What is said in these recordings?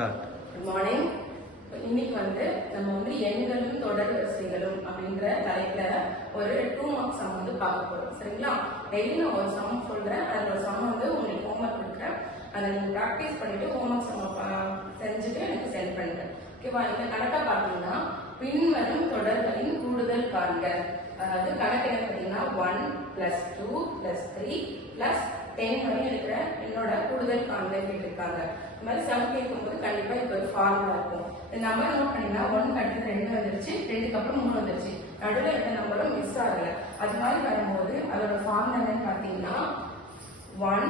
Start good morning இன்னைக்கு வந்து நம்ம வந்து எண்களும் தொடர் வரிசைகளும் அப்படின்ற தலைப்புல ஒரு டூ மார்க் சம் வந்து பார்க்க போறோம். சரிங்களா? டெய்லி நான் ஒரு சம் சொல்றேன். அதோட சம் வந்து உங்களுக்கு ஹோம்ஒர்க் கொடுக்குறேன். அதை நீங்க ப்ராக்டிஸ் பண்ணிட்டு ஹோம்ஒர்க் சம் செஞ்சுட்டு எனக்கு சென்ட் பண்ணுங்க. ஓகேவா இந்த கணக்கா பார்த்தீங்கன்னா பின்வரும் தொடர்களின் கூடுதல் காண்க அதாவது கணக்கு என்ன பார்த்தீங்கன்னா one plus two plus three plus ten வரை இருக்கிற என்னோட கூடுதல் காண்க இருக்காங்க இந்த மாதிரி சம் கேட்கும்போது கண்டிப்பா இது ஒரு ஃபார்முலா இருக்கும். இந்த நம்பர் நோட் பண்ணிங்கன்னா ஒன் கட்டு ரெண்டு வந்துருச்சு ரெண்டுக்கு அப்புறம் மூணு வந்துருச்சு. நடுவில் எந்த நம்பரும் மிஸ் ஆகல. அது மாதிரி வரும்போது அதோட ஃபார்முலா என்னன்னு பார்த்தீங்கன்னா one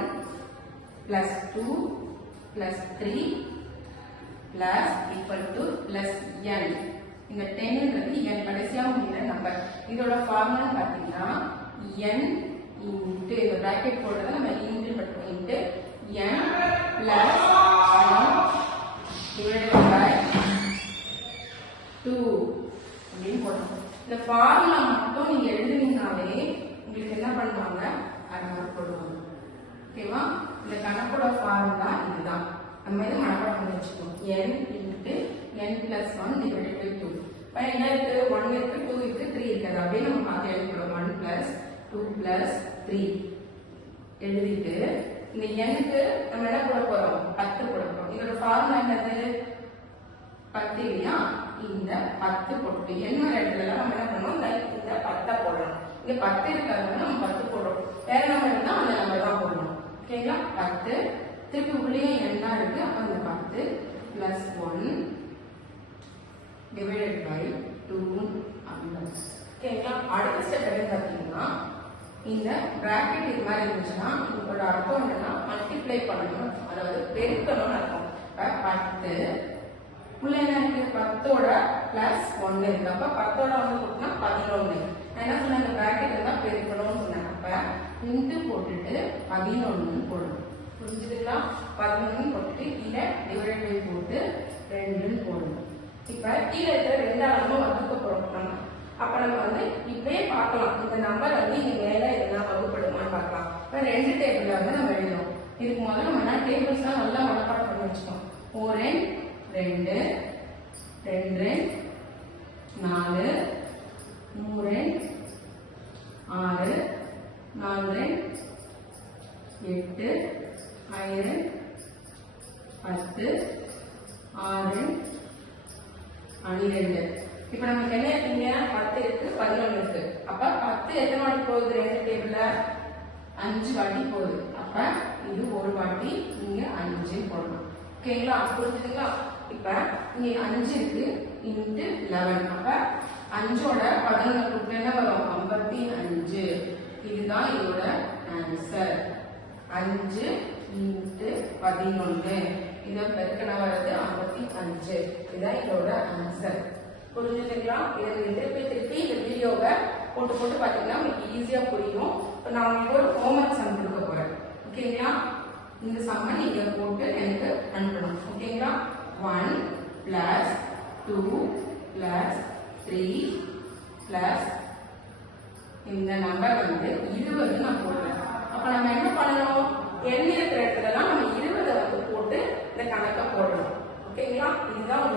plus two plus three plus equal to plus n இந்த டென்ன்றது என் கடைசியாக முடிகிற நம்பர் இதோட ஃபார்முலா பார்த்தீங்கன்னா என் இன்ட்டு இந்த பிராக்கெட் போடுறத நம்ம into பட்டுரும் into n plus divided two அப்படின்னு போடணும். இந்த ஃபார்முலா மட்டும் நீங்க எழுதுனீங்கனாலே உங்களுக்கு என்ன பண்ணுவாங்க? அது மாதிரி போடுவாங்க ஓகேவா இந்த கணக்கோட ஃபார்முலா இதுதான். நம்ம இது மனப்பாடம் பண்ணி வச்சுக்கோம் n into n plus one divided by two இப்போ என்ன இருக்கு? ஒன் இருக்கு டூ இருக்கு த்ரீ இருக்குது அப்படியே நம்ம பார்த்து எழுதிக்கிறோம் one plus two plus three எழுதிட்டு இந்த எண்ணுக்கு நம்ம என்ன போட போறோம். பத்து போட போறோம். இதோட ஃபார்முலா என்னது? பத்து இல்லையா? இந்த பத்து போட்டு என்ன இடத்துல நம்ம என்ன பண்ணணும் இந்த இந்த பத்தை போடணும் இங்க பத்து இருக்கிறதுனால நம்ம பத்து போடுறோம். வேற நம்பர் இருந்தா அந்த நம்பர் தான் போடணும். ஓகேங்களா பத்து. திருப்பி உள்ளே என்ன இருக்கு. அப்ப அந்த பத்து plus one divided by two அப்படின்னு ஓகேங்களா அடுத்த ஸ்டெப் என்ன பார்த்தீங்கன்னா இந்த பிராக்கெட் இது மாதிரி இருந்துச்சுன்னா இதோட அர்த்தம் என்னன்னா மல்டிப்ளை பண்ணணும். அதாவது பெருக்கணும்னு அர்த்தம். இப்போ பத்து உள்ள என்ன இருக்கு? பத்தோட பிளஸ் ஒன்னு இருக்கு. அப்ப பத்தோட வந்து கூட்டினா பதினொன்னு. நான் என்ன சொன்னாங்க இந்த பிராக்கெட் தான் பெருக்கணும்னு சொன்னாங்க அப்ப இன்ட்டு போட்டுட்டு பதினொன்னு போடணும். புரிஞ்சுதுங்களா? பதினொன்னு போட்டுட்டு கீழே டிவைட் பை போட்டு ரெண்டுன்னு போடணும். இப்ப கீழே இருக்கிற ரெண்டு நம்ம வந்து அப்ப நம்ம வந்து இப்படியே பார்க்கலாம். இந்த நம்பர் வந்து இங்க மேல எதுனா வகுப்படுமான்னு பார்க்கலாம். இப்ப ரெண்டு டேபிள்ல வந்து நம்ம எழுதணும் இதுக்கு முதல்ல நம்ம என்ன டேபிள்ஸ் தான் நல்லா மனப்பாடம் பண்ணி வச்சுக்கோம் ஒரு ரெண்டு ரெண்டு நாலு மூணு ஆறு நாலு எட்டு ஐந்து பத்து ஆறு பன்னிரெண்டு. இப்ப நமக்கு என்ன இருக்கீங்க பத்து இருக்கு பதினொன்று இருக்கு. அப்ப பத்து எத்தனை வாட்டி போகுது? ரேசர் டேபிள்ல அஞ்சு வாட்டி போகுது. அப்ப இது ஒரு வாட்டி நீங்க அஞ்சு போடணும். ஓகேங்களா புரிஞ்சுதுங்களா? இப்ப இங்க அஞ்சு இருக்கு இன்ட்டு லெவன் அப்ப அஞ்சோட பதினொன்று கொடுத்து என்ன வரும்? ஐம்பத்தி அஞ்சு. இதுதான் இதோட ஆன்சர் அஞ்சு இன்ட்டு பதினொன்னு. இதை பெருக்கன வர்றது? ஐம்பத்தி அஞ்சு. இதுதான் இதோட ஆன்சர் புரிஞ்சுட்டீங்களா இதை ரெண்டு போய் திருப்பி இந்த வீடியோவை போட்டு போட்டு பார்த்தீங்கன்னா உங்களுக்கு ஈஸியாக புரியும். இப்போ நான் உங்களுக்கு ஒரு ஹோம்ஒர்க் சம் கொடுக்க போகிறேன் ஓகேங்களா? இந்த சம்மை நீங்கள் போட்டு எனக்கு அனுப்பணும் ஓகேங்களா? One plus two plus three plus இந்த நம்பர் வந்து இருபது நான் போடுறேன். அப்போ நம்ம என்ன பண்ணணும்? எண்ணி இருக்கிற இடத்துலலாம் நம்ம இருபதை வந்து போட்டு இந்த கணக்கை போடணும். ஓகேங்களா? இதுதான்